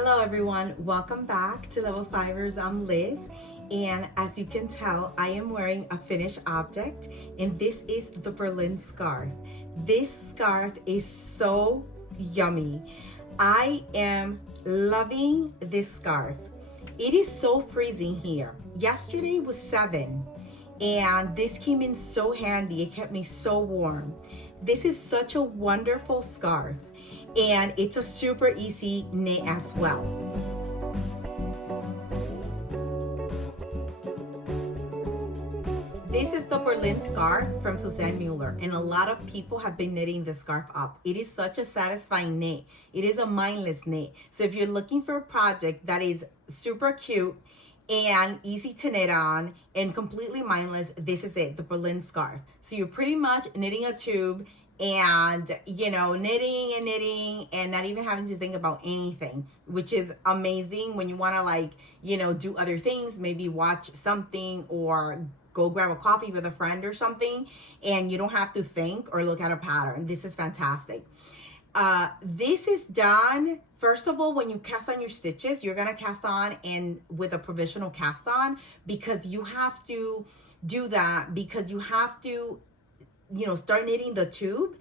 Hello everyone, welcome back to Level Fivers. I'm Liz, and as you can tell, I am wearing a finished object, and this is the Berlin scarf. This scarf is so yummy. I am loving this scarf. It is so freezing here. Yesterday was 7, and this came in so handy. It kept me so warm. This is such a wonderful scarf, and it's a super easy knit as well. This is the Berlin scarf from Susanne Muller, and a lot of people have been knitting this scarf up. It is such a satisfying knit. It is a mindless knit. So if you're looking for a project that is super cute and easy to knit on and completely mindless, this is it, the Berlin scarf. So you're pretty much knitting a tube and knitting and not even having to think about anything, which is amazing when you want to do other things, maybe watch something or go grab a coffee with a friend or something, and you don't have to think or look at a pattern. This is fantastic. This is done, first of all, when you cast on your stitches, you're going to cast on and with a provisional cast on, because you have to do that, because you have to start knitting the tube,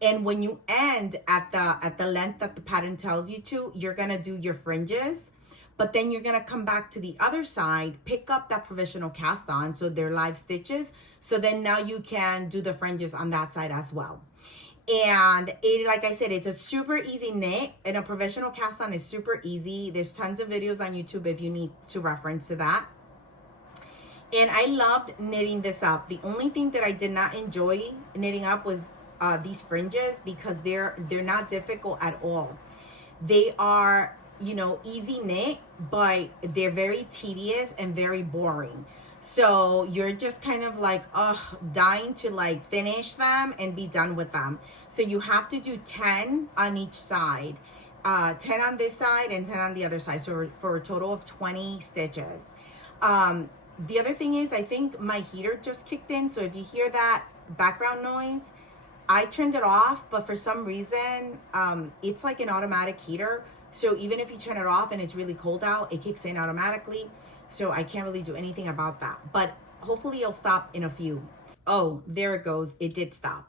and when you end at the length that the pattern tells you to, you're going to do your fringes. But then you're going to come back to the other side, pick up that provisional cast on, so they're live stitches. So then now you can do the fringes on that side as well. And it, like I said, it's a super easy knit, and a provisional cast on is super easy. There's tons of videos on YouTube if you need to reference to that. And I loved knitting this up. The only thing that I did not enjoy knitting up was these fringes, because they're not difficult at all. They are easy knit, but they're very tedious and very boring. So you're just kind of dying to finish them and be done with them. So you have to do 10 on each side, 10 on this side and 10 on the other side. So for a total of 20 stitches. The other thing is, I think my heater just kicked in. So if you hear that background noise, I turned it off, but for some reason, it's like an automatic heater. So even if you turn it off and it's really cold out, it kicks in automatically. So I can't really do anything about that, but hopefully it'll stop in a few. Oh, there it goes. It did stop.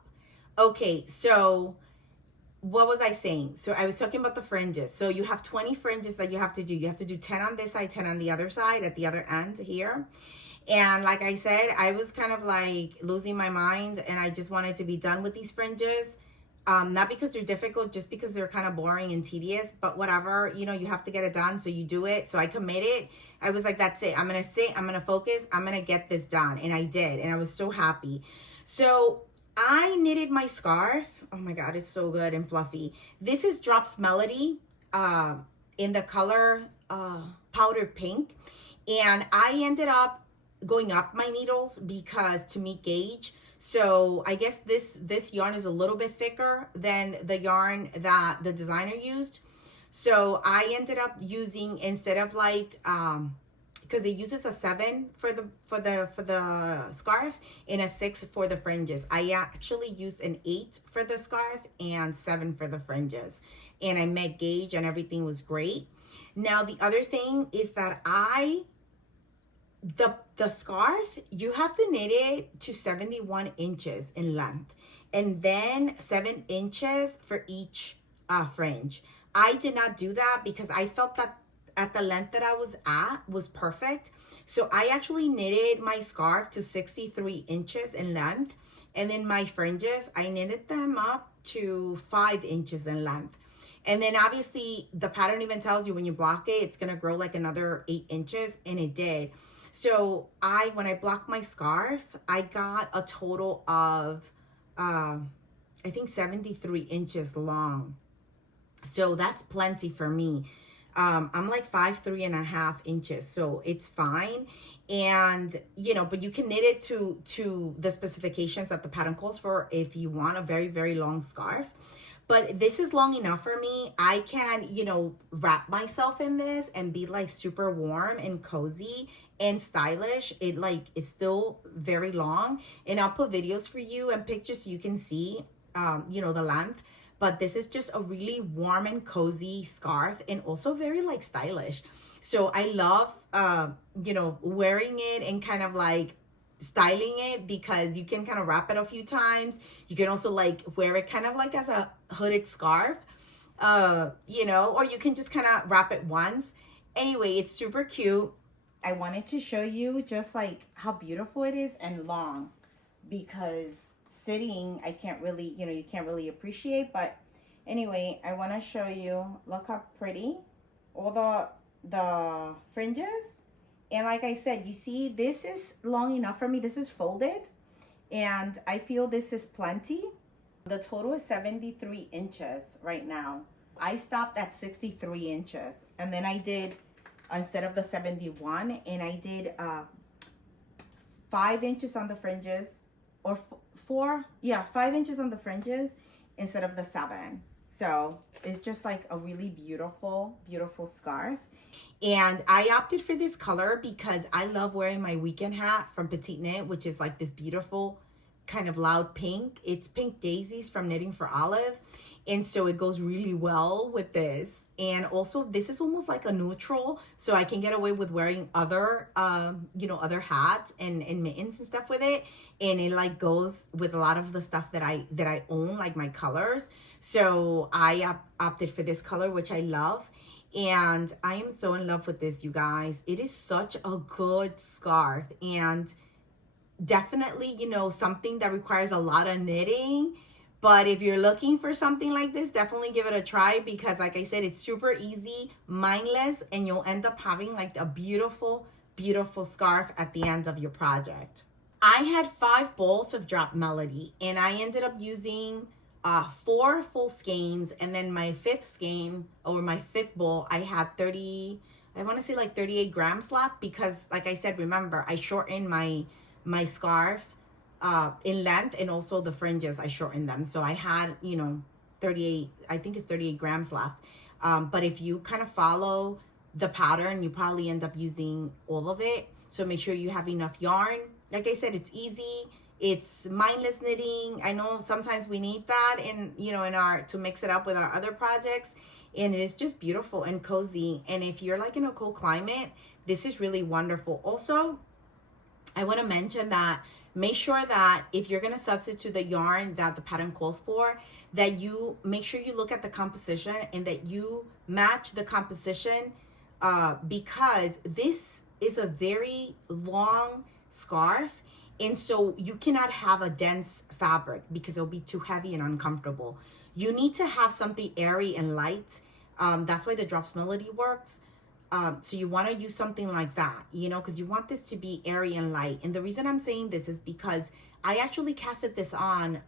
Okay, so what was I saying? So I was talking about the fringes. So you have 20 fringes that you have to do. You have to do 10 on this side, 10 on the other side at the other end here. And like I said, I was kind of losing my mind, and I just wanted to be done with these fringes. Not because they're difficult, just because they're kind of boring and tedious, but whatever, you have to get it done. So you do it. So I committed. I was like, that's it. I'm going to sit, I'm going to focus, I'm going to get this done. And I did. And I was so happy. So I knitted my scarf. Oh my God, it's so good and fluffy. This is Drops Melody in the color powdered pink. And I ended up going up my needles because to meet gauge. So I guess this yarn is a little bit thicker than the yarn that the designer used. So I ended up using, instead of because it uses a 7 for the scarf and a 6 for the fringes. I actually used an 8 for the scarf and 7 for the fringes. And I met gauge and everything was great. Now the other thing is that the scarf, you have to knit it to 71 inches in length, and then 7 inches for each fringe. I did not do that because I felt that at the length that I was at was perfect. So I actually knitted my scarf to 63 inches in length, and then my fringes, I knitted them up to 5 inches in length. And then obviously the pattern even tells you when you block it, it's gonna grow like another 8 inches, and it did. So when I blocked my scarf, I got a total of, I think 73 inches long. So that's plenty for me. I'm like 5'3.5" inches, so it's fine. And, but you can knit it to the specifications that the pattern calls for if you want a very, very long scarf. But this is long enough for me. I can, wrap myself in this and be super warm and cozy and stylish. It is still very long, and I'll put videos for you and pictures so you can see the length. but this is just a really warm and cozy scarf, and also very like stylish. So I love, wearing it and kind of like styling it, because you can kind of wrap it a few times. You can also like wear it kind of like as a hooded scarf, or you can just kind of wrap it once. Anyway, it's super cute. I wanted to show you just like how beautiful it is and long, because sitting, I can't really, you can't really appreciate. But anyway, I want to show you, look how pretty all the fringes. And like I said, you see, this is long enough for me. This is folded, and I feel this is plenty. The total is 73 inches right now. I stopped at 63 inches, and then I did, instead of the 71, and I did 5 inches on the fringes, or 5 inches on the fringes instead of the 7. So it's just like a really beautiful, beautiful scarf. And I opted for this color because I love wearing my weekend hat from Petite Knit, which is like this beautiful kind of loud pink. It's Pink Daisies from Knitting for Olive. And so it goes really well with this. And also this is almost like a neutral, so I can get away with wearing other, other hats and mittens and stuff with it. And it like goes with a lot of the stuff that I own, like my colors. So I opted for this color, which I love. And I am so in love with this, you guys. It is such a good scarf, and definitely, something that requires a lot of knitting. But if you're looking for something like this, definitely give it a try, because like I said, it's super easy, mindless, and you'll end up having like a beautiful, beautiful scarf at the end of your project. I had 5 balls of Drop Melody, and I ended up using 4 full skeins, and then my 5th skein, or my 5th ball, I had 38 grams left, because like I said, remember, I shortened my scarf in length, and also the fringes, I shortened them. So I had, 38, I think it's 38 grams left. But if you kind of follow the pattern, you probably end up using all of it. So make sure you have enough yarn. Like I said, it's easy. It's mindless knitting. I know sometimes we need that to mix it up with our other projects. And it's just beautiful and cozy. And if you're like in a cold climate, this is really wonderful. Also, I want to mention that make sure that if you're going to substitute the yarn that the pattern calls for, that you make sure you look at the composition and that you match the composition, because this is a very long scarf. And so you cannot have a dense fabric because it'll be too heavy and uncomfortable. You need to have something airy and light. That's why the Drops Melody works. So you want to use something like that, because you want this to be airy and light. And the reason I'm saying this is because I actually casted this on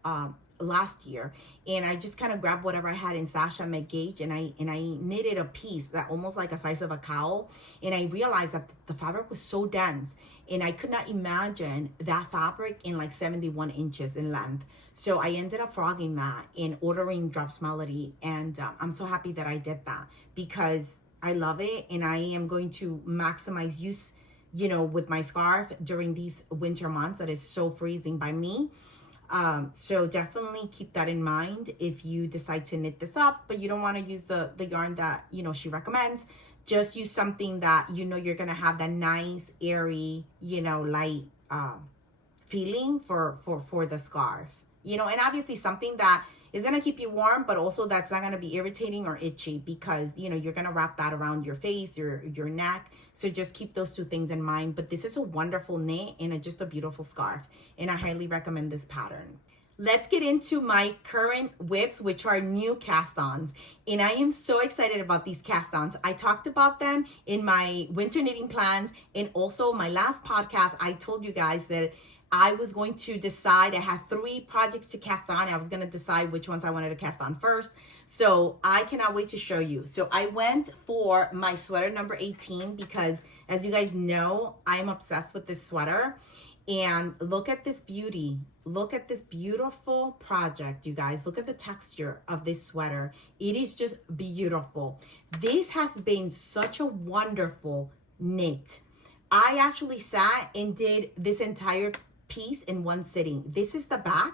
last year, and I just kind of grabbed whatever I had in Sasha McGage, and I knitted a piece that almost like a size of a cowl. And I realized that the fabric was so dense, and I could not imagine that fabric in like 71 inches in length. So I ended up frogging that and ordering Drops Melody, and I'm so happy that I did that, because I love it, and I am going to maximize use, with my scarf during these winter months that is so freezing by me. So definitely keep that in mind if you decide to knit this up, but you don't want to use the yarn that, she recommends. Just use something that, you're going to have that nice, airy, light feeling for the scarf, and obviously something that is going to keep you warm, but also that's not going to be irritating or itchy, because, you're going to wrap that around your face, your neck. So just keep those 2 things in mind. But this is a wonderful knit and just a beautiful scarf. And I highly recommend this pattern. Let's get into my current whips, which are new cast-ons. And I am so excited about these cast-ons. I talked about them in my winter knitting plans. And also my last podcast, I told you guys that I was going to decide. I had 3 projects to cast on. I was going to decide which ones I wanted to cast on first. So I cannot wait to show you. So I went for my sweater number 18 because, as you guys know, I'm obsessed with this sweater. And look at this beauty. Look at this beautiful project, you guys. Look at the texture of this sweater. It is just beautiful. This has been such a wonderful knit. I actually sat and did this entire piece in one sitting. This is the back.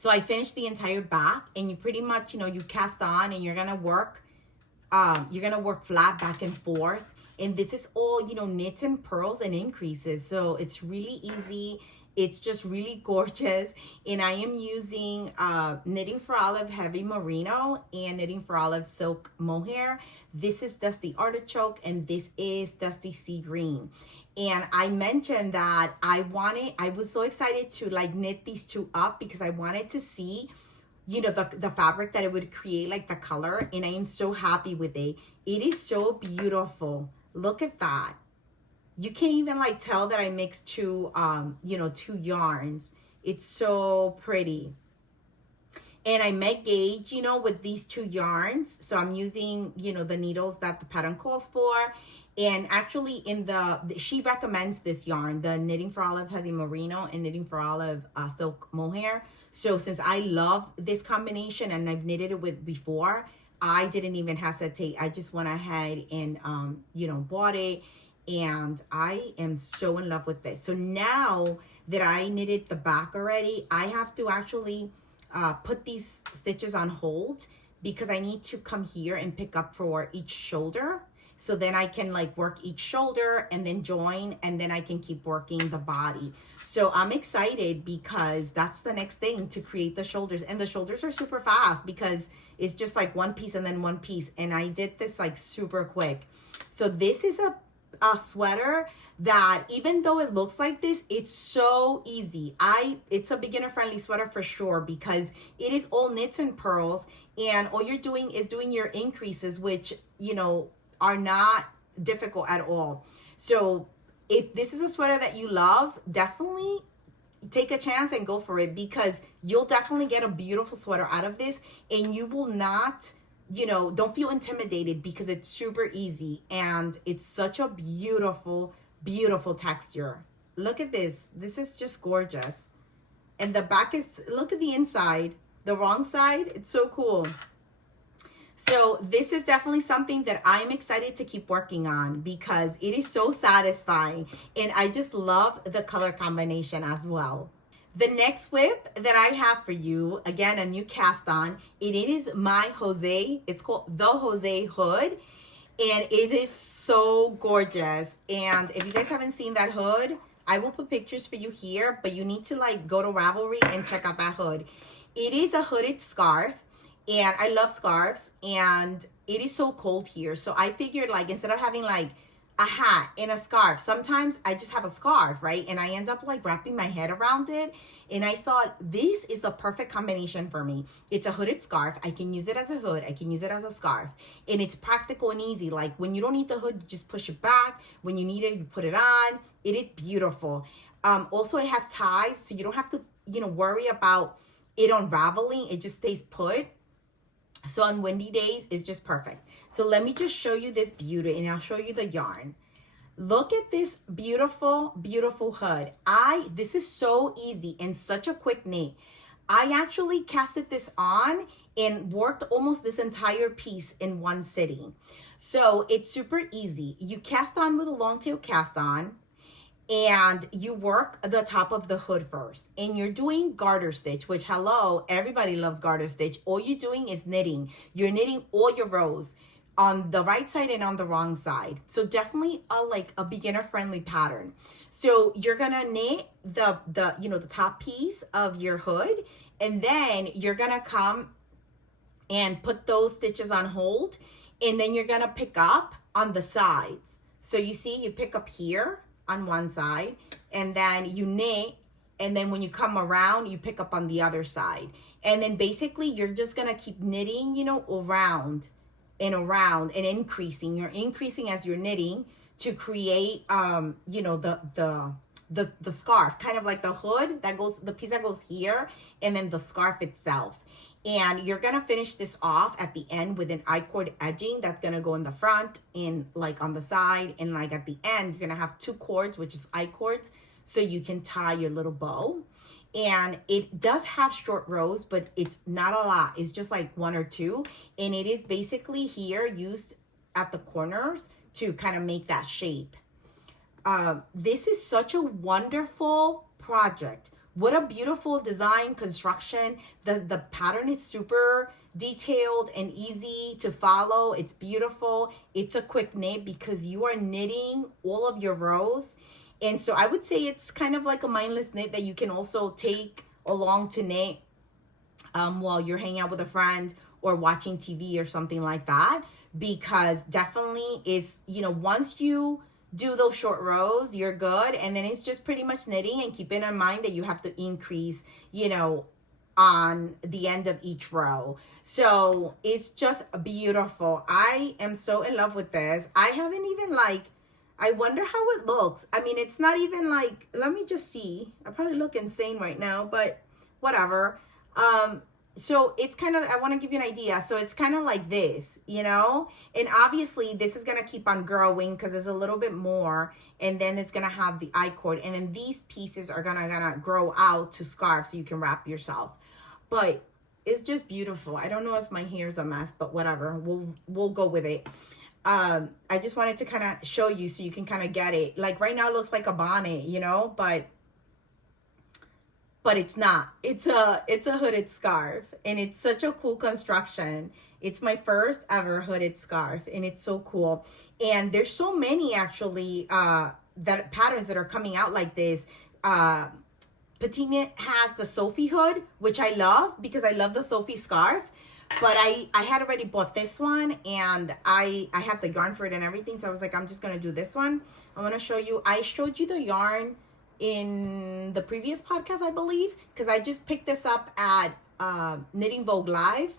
So I finished the entire back, and you pretty much, you cast on, and you're gonna work flat back and forth. And this is all, knits and purls and increases. So it's really easy. It's just really gorgeous. And I am using Knitting for Olive Heavy Merino and Knitting for Olive Silk Mohair. This is Dusty Artichoke, and this is Dusty Sea Green. And I mentioned that I was so excited to like knit these two up because I wanted to see, the fabric that it would create, like the color. And I am so happy with it. It is so beautiful. Look at that. You can't even like tell that I mixed two yarns. It's so pretty. And I met gauge, with these two yarns. So I'm using, the needles that the pattern calls for. And actually she recommends this yarn, the Knitting for Olive Heavy Merino and Knitting for Olive Silk Mohair. So since I love this combination and I've knitted it with before, I didn't even hesitate. I just went ahead and, bought it. And I am so in love with this. So now that I knitted the back already, I have to actually put these stitches on hold because I need to come here and pick up for each shoulder. So then I can like work each shoulder and then join, and then I can keep working the body. So I'm excited because that's the next thing, to create the shoulders. And the shoulders are super fast because it's just like one piece and then one piece. And I did this like super quick. So this is a sweater that, even though it looks like this, it's so easy. It's a beginner friendly sweater for sure because it is all knits and purls, and all you're doing is doing your increases, which are not difficult at all. So if this is a sweater that you love, definitely take a chance and go for it, because you'll definitely get a beautiful sweater out of this, and you will not, don't feel intimidated because it's super easy and it's such a beautiful, beautiful texture. Look at this. This is just gorgeous. And the back is, look at the inside, the wrong side. It's so cool. So this is definitely something that I'm excited to keep working on because it is so satisfying. And I just love the color combination as well. The next whip that I have for you, again, a new cast on, it is my Jose. It's called the Jose Hood. And it is so gorgeous. And if you guys haven't seen that hood, I will put pictures for you here, but you need to like go to Ravelry and check out that hood. It is a hooded scarf. And I love scarves, and it is so cold here. So I figured, like, instead of having like a hat and a scarf, sometimes I just have a scarf, right? And I end up like wrapping my head around it. And I thought this is the perfect combination for me. It's a hooded scarf. I can use it as a hood. I can use it as a scarf. And it's practical and easy. Like when you don't need the hood, you just push it back. When you need it, you put it on. It is beautiful. Also, it has ties, so you don't have to, worry about it unraveling. It just stays put. So on windy days, it's just perfect. So let me just show you this beauty, and I'll show you the yarn. Look at this beautiful, beautiful hood. This is so easy and such a quick knit. I actually casted this on and worked almost this entire piece in one sitting. So it's super easy. You cast on with a long tail cast on, and you work the top of the hood first, and you're doing garter stitch, which, hello, everybody loves garter stitch. All you're doing is knitting. You're knitting all your rows on the right side and on the wrong side. So definitely a beginner friendly pattern. So you're gonna knit the top piece of your hood, and then you're gonna come and put those stitches on hold, and then you're gonna pick up on the sides. So you see, you pick up here on one side, and then you knit, and then when you come around, you pick up on the other side. And then basically you're just gonna keep knitting, around and around and increasing. You're increasing as you're knitting to create the scarf, kind of like the hood that goes, the piece that goes here, and then the scarf itself. And you're gonna finish this off at the end with an I-cord edging that's gonna go in the front and like on the side, and like at the end you're gonna have 2 cords, which is I-cords, so you can tie your little bow. And it does have short rows, but it's not a lot. It's just like 1 or 2, and it is basically here used at the corners to kind of make that shape. This is such a wonderful project What a beautiful design construction. The pattern is super detailed and easy to follow. It's beautiful. It's a quick knit because you are knitting all of your rows. And so I would say it's kind of like a mindless knit that you can also take along to knit while you're hanging out with a friend or watching TV or something like that, because definitely is, you know, once you do those short rows, you're good. And then it's just pretty much knitting, and keeping in mind that you have to increase, you know, on the end of each row. So it's just beautiful. I am so in love with this. I haven't even like, I wonder how it looks. I mean, it's not even like, let me just see. I probably look insane right now, but whatever. So it's kind of, I want to give you an idea. So it's kind of like this, you know, and obviously this is going to keep on growing because there's a little bit more, and then it's going to have the I-cord, and then these pieces are gonna grow out to scarves so you can wrap yourself. But it's just beautiful. I don't know if my hair's a mess, but whatever, we'll go with it. I just wanted to kind of show you so you can kind of get it. Like right now it looks like a bonnet, you know, but it's not. It's a hooded scarf, and it's such a cool construction. It's my first ever hooded scarf, and it's so cool. And there's so many actually that patterns that are coming out like this. Petite Knit has the Sophie hood, which I love because I love the Sophie scarf. But I had already bought this one, and I had the yarn for it and everything. So I was like, I'm just going to do this one. I want to show you. I showed you the yarn in the previous podcast, I believe, because I just picked this up at Knitting Vogue Live.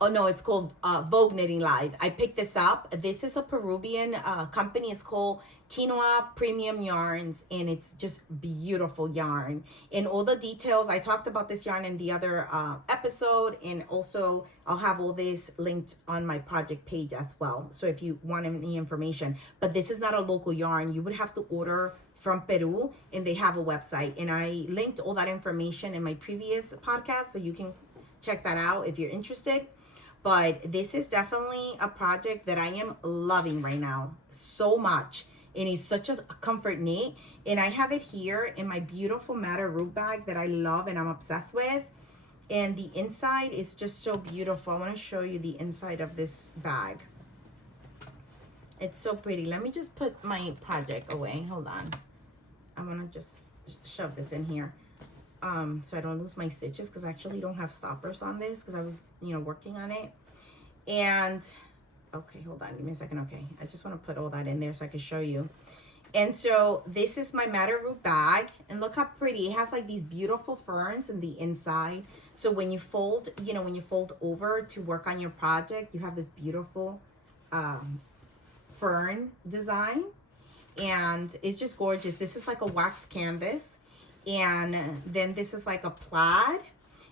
Oh no, it's called Vogue Knitting Live. I picked this up. This is a Peruvian company. It's called Quinoa Premium Yarns, and it's just beautiful yarn. And all the details, I talked about this yarn in the other episode, and also I'll have all this linked on my project page as well. So if you want any information, but this is not a local yarn. You would have to order from Peru, and they have a website, and I linked all that information in my previous podcast, so you can check that out if you're interested. But this is definitely a project that I am loving right now so much, and it's such a comfort knit. And I have it here in my beautiful Madder root bag that I love and I'm obsessed with. And the inside is just so beautiful. I want to show you the inside of this bag. It's so pretty. Let me just put my project away. Hold on. I'm gonna just shove this in here so I don't lose my stitches, because I actually don't have stoppers on this because I was, you know, working on it. And okay, hold on, give me a second. Okay, I just want to put all that in there so I can show you. And so this is my Madder root bag, and look how pretty. It has like these beautiful ferns in the inside. So when you fold, you know, when you fold over to work on your project, you have this beautiful fern design. And it's just gorgeous. This is like a wax canvas, and then this is like a plaid,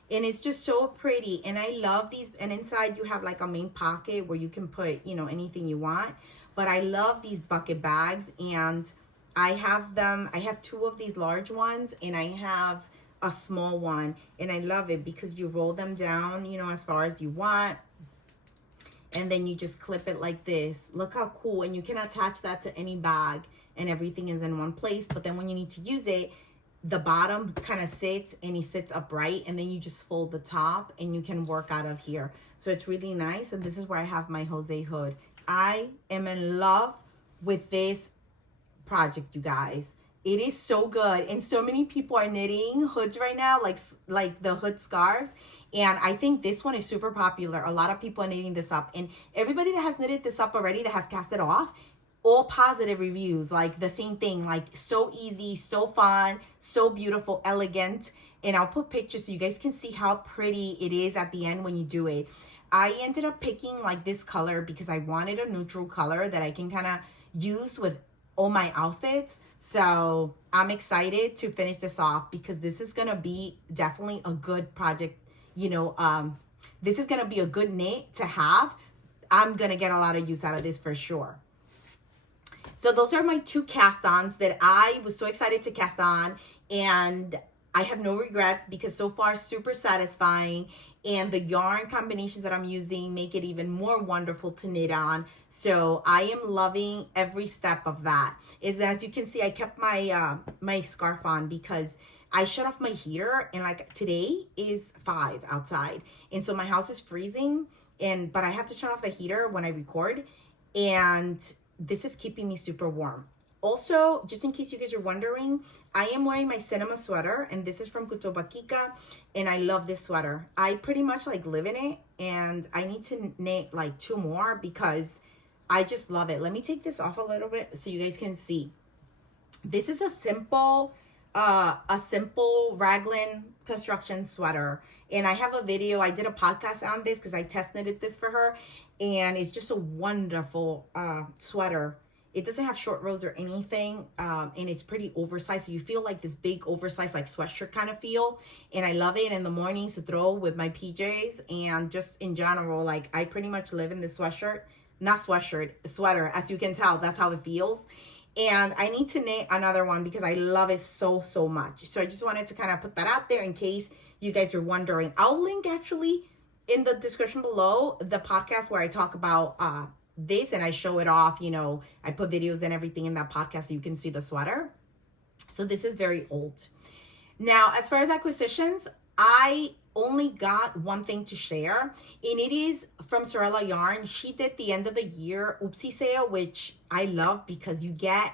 and it's just so pretty. And I love these. And inside you have like a main pocket where you can put, you know, anything you want. But I love these bucket bags, and I have them. I have two of these large ones, and I have a small one, and I love it because you roll them down, you know, as far as you want. And then you just clip it like this. Look how cool. And you can attach that to any bag, and everything is in one place. But then when you need to use it, the bottom kind of sits, and it sits upright, and then you just fold the top and you can work out of here. So it's really nice. And this is where I have my Jose hood. I am in love with this project, you guys. It is so good. And so many people are knitting hoods right now, like the hood scarves. And I think this one is super popular. A lot of people are knitting this up. And everybody that has knitted this up already, that has cast it off, all positive reviews, like the same thing, like so easy, so fun, so beautiful, elegant. And I'll put pictures so you guys can see how pretty it is at the end when you do it. I ended up picking like this color because I wanted a neutral color that I can kind of use with all my outfits. So I'm excited to finish this off because this is going to be definitely a good project. You know, this is going to be a good knit to have. I'm going to get a lot of use out of this for sure. So those are my two cast-ons that I was so excited to cast on, and I have no regrets because so far super satisfying, and the yarn combinations that I'm using make it even more wonderful to knit on. So I am loving every step of that. Is that, as you can see, I kept my my scarf on because I shut off my heater, and like today is 5 outside. And so my house is freezing, but I have to turn off the heater when I record. And this is keeping me super warm. Also, just in case you guys are wondering, I am wearing my cinema sweater, and this is from Kutovakika, and I love this sweater. I pretty much like live in it, and I need to knit like 2 more because I just love it. Let me take this off a little bit so you guys can see. This is a simple raglan construction sweater, and I have a video. I did a podcast on this because I test knitted this for her, and it's just a wonderful sweater. It doesn't have short rows or anything, and it's pretty oversized, so you feel like this big oversized like sweatshirt kind of feel. And I love it in the mornings to throw with my PJs, and just in general, like I pretty much live in this sweatshirt. Not sweatshirt, sweater. As you can tell, that's how it feels. And I need to knit another one because I love it so, so much. So I just wanted to kind of put that out there in case you guys are wondering. I'll link actually in the description below the podcast where I talk about this, and I show it off. You know, I put videos and everything in that podcast so you can see the sweater. So this is very old. Now, as far as acquisitions, I only got one thing to share, and it is from Sewrella yarn. She did the end of the year Oopsie sale, which I love because you get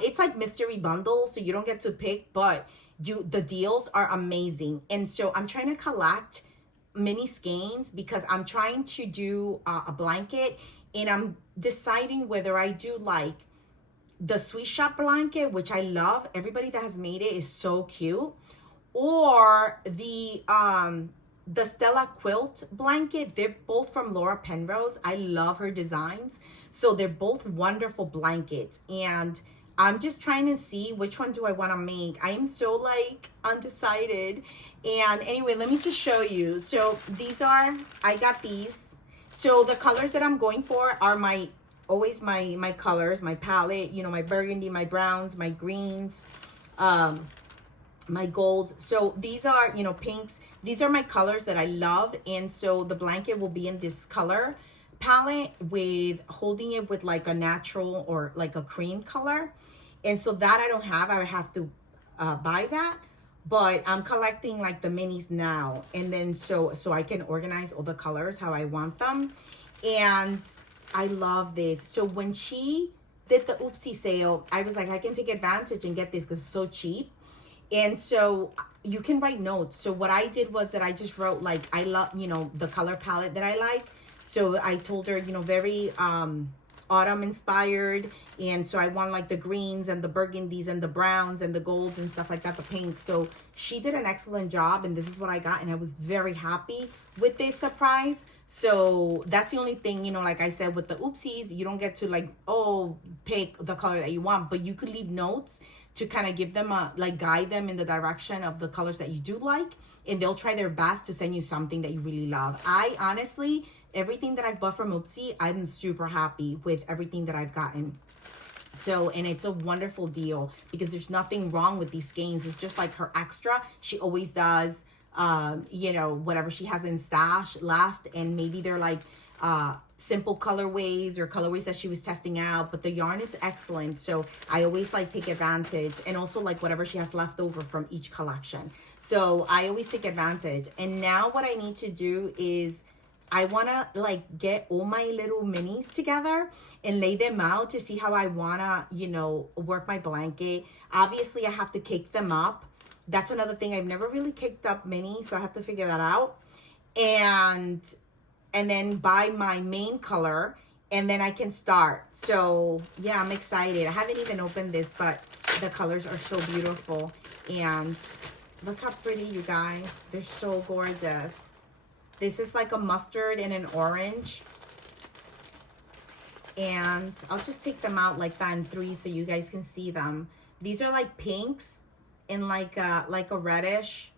it's like mystery bundles, so you don't get to pick, but the deals are amazing. And so I'm trying to collect mini skeins because I'm trying to do a blanket, and I'm deciding whether I do like the Sweet Shop blanket, which I love. Everybody that has made it is so cute. Or the Stella quilt blanket. They're both from Laura Penrose. I love her designs. So they're both wonderful blankets. And I'm just trying to see which one do I want to make. I am so like undecided. And anyway, let me just show you. So I got these. So the colors that I'm going for are always my colors, my palette, you know, my burgundy, my browns, my greens, my gold. So these are, you know, pinks. These are my colors that I love. And so the blanket will be in this color palette with holding it with like a natural or like a cream color. And so that I don't have. I have to buy that. But I'm collecting like the minis now. And then so I can organize all the colors how I want them. And I love this. So when she did the Oopsie sale, I was like, I can take advantage and get this because it's so cheap. And so you can write notes. So what I did was that I just wrote like, I love, you know, the color palette that I like. So I told her, you know, very autumn inspired. And so I want like the greens and the burgundies and the browns and the golds and stuff like that, the pinks. So she did an excellent job, and this is what I got. And I was very happy with this surprise. So that's the only thing, you know, like I said, with the Oopsies, you don't get to like, oh, pick the color that you want, but you could leave notes to kind of give them like guide them in the direction of the colors that you do like, and they'll try their best to send you something that you really love. I honestly, everything that I've bought from Oopsie, I'm super happy with everything that I've gotten. So, and it's a wonderful deal because there's nothing wrong with these skeins. It's just like her extra. She always does, you know, whatever she has in stash left, and maybe they're like simple colorways or colorways that she was testing out, but the yarn is excellent. So I always like take advantage, and also like whatever she has left over from each collection. So I always take advantage. And now what I need to do is I want to like get all my little minis together and lay them out to see how I want to, you know, work my blanket. Obviously I have to cake them up. That's another thing. I've never really caked up minis, so I have to figure that out. And then buy my main color, and then I can start. So yeah, I'm excited. I haven't even opened this, but the colors are so beautiful. And look how pretty, you guys. They're so gorgeous. This is like a mustard and an orange. And I'll just take them out like that in 3 so you guys can see them. These are like pinks in like a reddish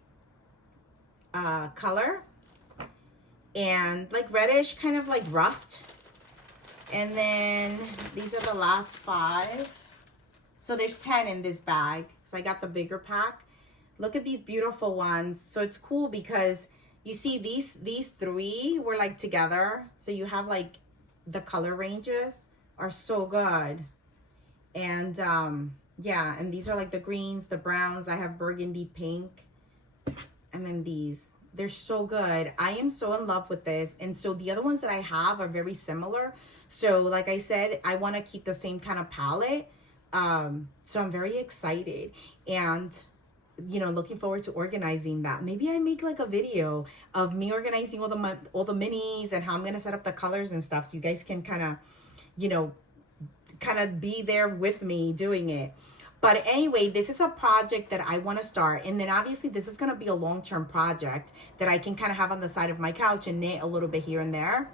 color. And like reddish, kind of like rust. And then these are the last 5. So there's 10 in this bag. So I got the bigger pack. Look at these beautiful ones. So it's cool because you see these 3 were like together. So you have like the color ranges are so good. And Yeah, and these are like the greens, the browns. I have burgundy pink. And then these. They're so good. I am so in love with this. And so the other ones that I have are very similar. So like I said, I want to keep the same kind of palette. So I'm very excited. And you know, looking forward to organizing that. Maybe I make like a video of me organizing all the minis and how I'm gonna set up the colors and stuff, so you guys can kind of, you know, kind of be there with me doing it. But anyway, this is a project that I want to start, and then obviously this is going to be a long-term project that I can kind of have on the side of my couch and knit a little bit here and there.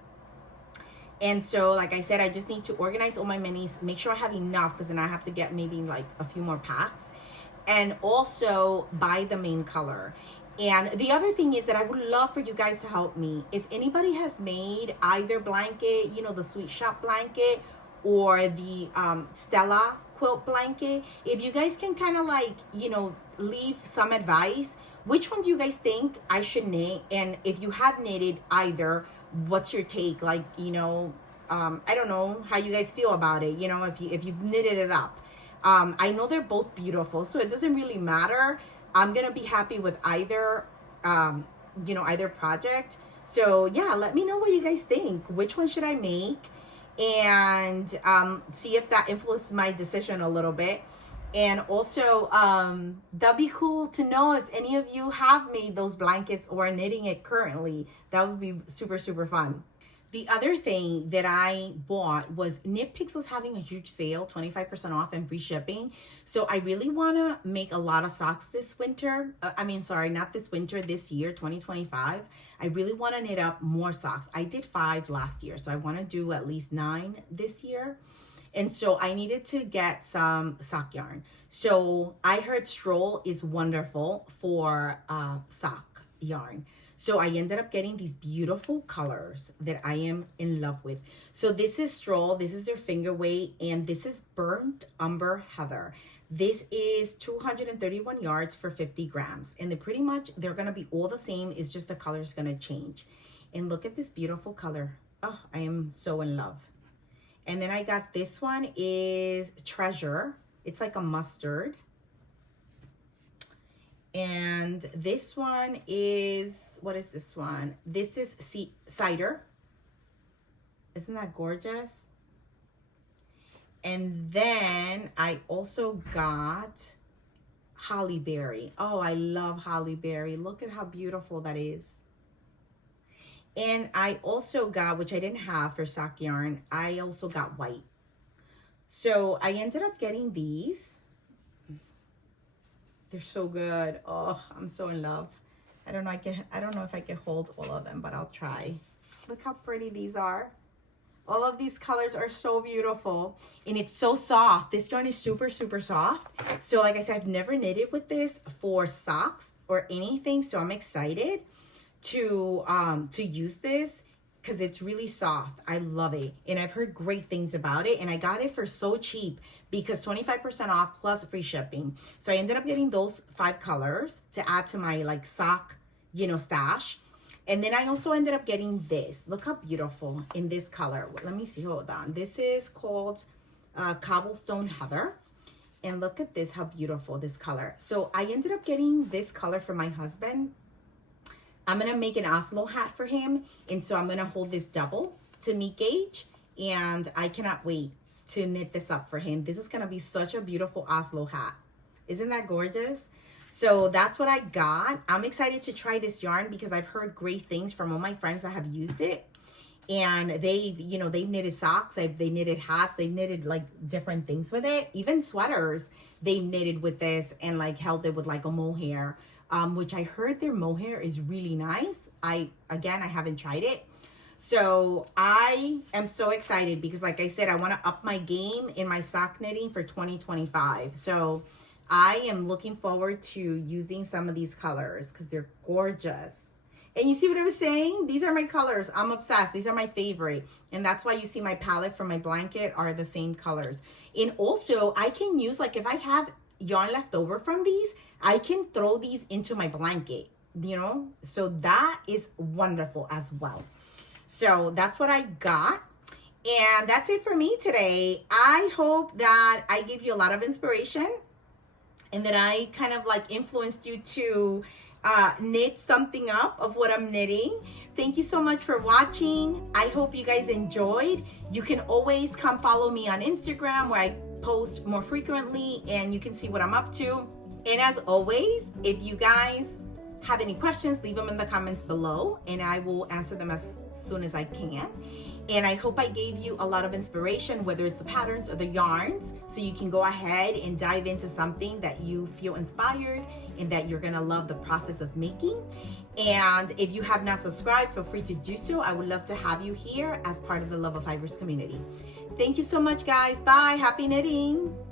And so like I said, I just need to organize all my minis, make sure I have enough, because then I have to get maybe like a few more packs, and also buy the main color. And the other thing is that I would love for you guys to help me. If anybody has made either blanket, you know, the Sweet Shop blanket or the Stella quilt blanket, if you guys can kind of like, you know, leave some advice, which one do you guys think I should knit? And if you have knitted either, what's your take? Like, you know, I don't know how you guys feel about it, you know, if you've knitted it up. I know they're both beautiful, so it doesn't really matter. I'm gonna be happy with either, you know, either project. So yeah, let me know what you guys think. Which one should I make? And see if that influenced my decision a little bit. And also, that'd be cool to know if any of you have made those blankets or are knitting it currently. That would be super, super fun. The other thing that I bought was Knit Picks was having a huge sale, 25% off and free shipping. So I really want to make a lot of socks this winter. Not this winter, this year, 2025. I really want to knit up more socks. I did 5 last year, so I want to do at least 9 this year. And so I needed to get some sock yarn. So I heard Stroll is wonderful for sock yarn. So I ended up getting these beautiful colors that I am in love with. So this is Stroll, this is their finger weight, and this is Burnt Umber Heather. This is 231 yards for 50 grams. And they're gonna be all the same, it's just the color's gonna change. And look at this beautiful color. Oh, I am so in love. And then I got this one is Treasure. It's like a mustard. And this one is, what is this one? This is Cider. Isn't that gorgeous? And then I also got Hollyberry. Oh, I love Hollyberry. Look at how beautiful that is. And I also got, which I didn't have for sock yarn, I also got white. So I ended up getting these. They're so good. Oh, I'm so in love. I don't know if I can hold all of them, but I'll try. Look how pretty these are. All of these colors are so beautiful, and it's so soft. This yarn is super, super soft. So like I said, I've never knitted with this for socks or anything, so I'm excited to use this because it's really soft. I love it, and I've heard great things about it, and I got it for so cheap because 25% off plus free shipping. So I ended up getting those 5 colors to add to my like sock, you know, stash. And then I also ended up getting this. Look how beautiful in this color. Let me see, hold on. This is called Cobblestone Heather. And look at this, how beautiful this color. So I ended up getting this color for my husband. I'm gonna make an Oslo hat for him. And so I'm gonna hold this double to meet gauge. And I cannot wait to knit this up for him. This is gonna be such a beautiful Oslo hat. Isn't that gorgeous? So that's what I got. I'm excited to try this yarn because I've heard great things from all my friends that have used it. And they've knitted socks, they knitted hats, they've knitted like different things with it. Even sweaters, they knitted with this and like held it with like a mohair, which I heard their mohair is really nice. I haven't tried it. So I am so excited because like I said, I want to up my game in my sock knitting for 2025. So I am looking forward to using some of these colors because they're gorgeous. And you see what I was saying? These are my colors. I'm obsessed. These are my favorite. And that's why you see my palette for my blanket are the same colors. And also, I can use, like if I have yarn left over from these, I can throw these into my blanket, you know? So that is wonderful as well. So that's what I got. And that's it for me today. I hope that I give you a lot of inspiration and that I kind of like influenced you to knit something up of what I'm knitting. Thank you so much for watching. I hope you guys enjoyed. You can always come follow me on Instagram where I post more frequently and you can see what I'm up to. And as always, if you guys have any questions, leave them in the comments below and I will answer them as soon as I can. And I hope I gave you a lot of inspiration, whether it's the patterns or the yarns, so you can go ahead and dive into something that you feel inspired and that you're gonna love the process of making. And if you have not subscribed, feel free to do so. I would love to have you here as part of the Love of Fibers community. Thank you so much, guys. Bye. Happy knitting.